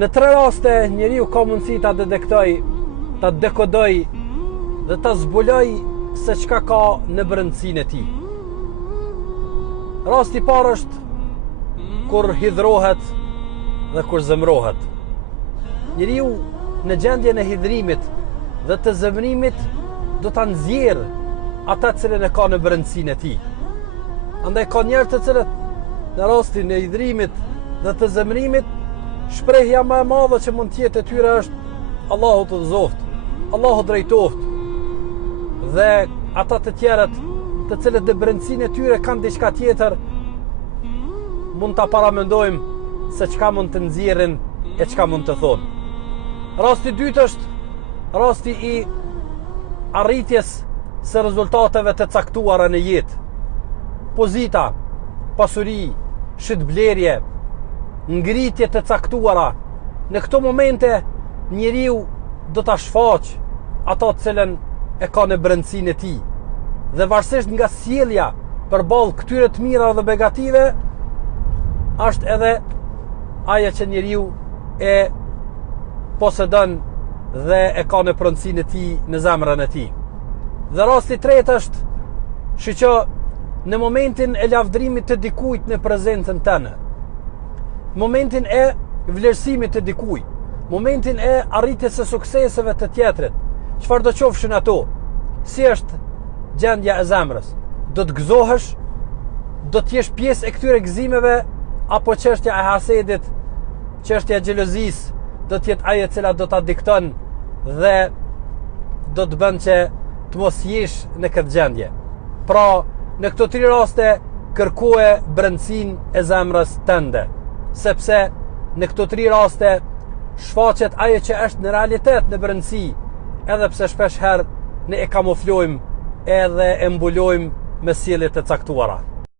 Në 3 raste njeriu ka mundësi ta detektoj, ta dekodoj dhe ta zbuloj se çka ka në brendësinë e tij. Rasti i parë është kur hidhrohet dhe kur zemrohet. Njeriu në gjendjen e hidhrimit dhe të zemrimit do ta nxjerrë ata të cilën e ka në brendësinë e tij. Andaj ka njerëz të cilët në rastin e hidhrimit dhe të zemrimit shprehja më e madhe që mund të jetë e tyre është Allahu të zoft, Allahu drejtoft. Dhe ata të tjerët të cilët në brendësinë e tyre kanë diçka tjetër, mund ta paramendojmë se çka mund të nxjerrin e çka mund të thonë. Rasti i dytë është rasti i arritjes së rezultateve të caktuara në jetë. Pozita, pasuri, shitblerje, ngritje të caktuara. Në këto momente njeriu do ta shfaq ato të cilën e ka në brendësinë e tij. Dhe varësisht nga sjellja përballë këtyre të mira dhe negative, është edhe ajo që njeriu e posedon dhe e ka në pronësinë e tij, në zemrën e tij. Dhe rasti i tretë është që në momentin e lavdërimit të dikujt në prezencën tënde, momentin e vlerësimit të dikujt, momentin e arritjes së sukseseve të tjetrit, çfarë do qofshin ato, si është gjendja e zemrës, do të gëzohesh, do të jesh pjesë e këtyre gëzimeve, apo çështja e hasedit, çështja e xhelozisë do të jetë ajo e cila do ta dikton dhe do të bën që të mos jesh në këtë gjendje. Pra, në këto 3 raste kërkoje brendësinë e zemrës tënde, sepse në këto 3 raste shfaqet ajo që është në realitet në brendësi, edhe pse shpesh herë ne e kamuflojmë edhe e mbulojmë me sjellje të caktuara.